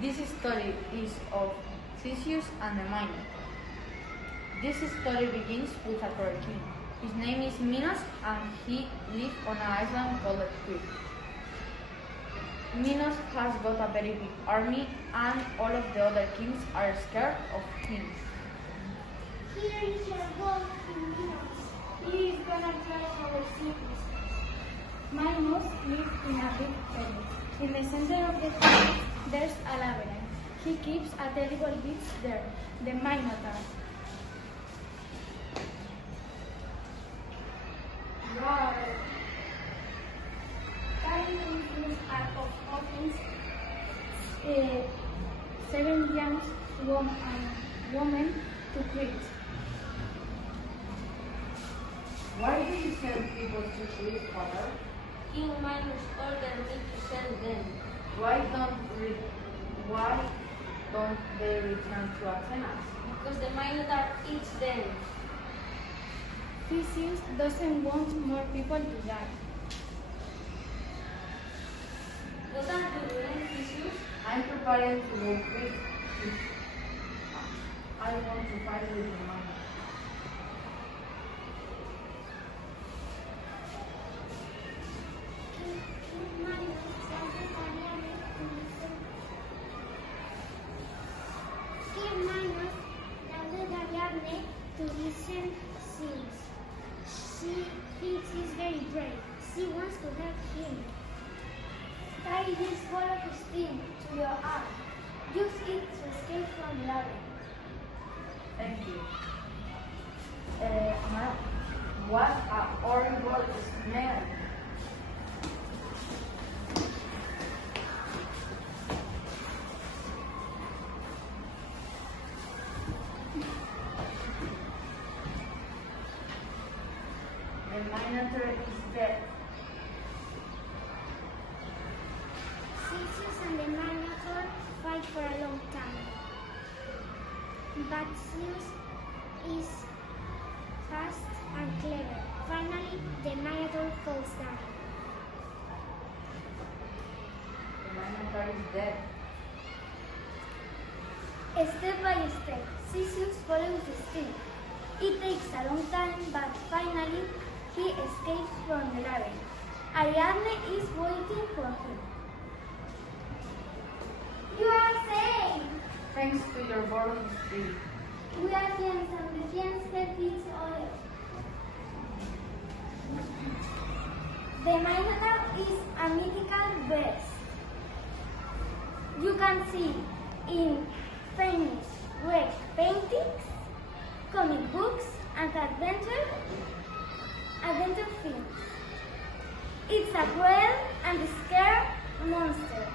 This story is of Theseus and the Minotaur. This story begins with a cruel king. His name is Minos and he lives on an island called Crete. Minos has got a very big army and all of the other kings are scared of him. Here is your gold, Minos. He is gonna drive our cities. Minos lives in a big palace. In the center of the palace, there's a labyrinth. He keeps a terrible beast there, the Minotaur. Roar! Carrying influence of offense, 7 young women to Crete. Why do you send people to Crete, Father? King Minos ordered me to send them. Why don't they return to Athens? Because the Minotaur eats them. Theseus doesn't want more people to die. What are you doing, Theseus? I'm preparing to go Crete. I want to fight with the Minotaur. King Minos ordered Ariadne to listen sings. She thinks he's very brave. She wants to help him. Tie this ball of steam to your arm. Use it to escape from labyrinth. Thank you. Now, what a horrible smell. The Minotaur is dead. Theseus and the Minotaur fight for a long time. But Zeus is fast and clever. Finally, the Minotaur falls down. The Minotaur is dead. Step by step, Theseus follows the stream. It takes a long time, but finally he escapes from the labyrinth. Ariadne is waiting for him. You are safe! Thanks to your ball of steel. We are friends and the friends help each other. The Minotaur is a mythical beast. You can see in famous Greek paintings, comic books, and adventure films. It's a cruel and scary monster.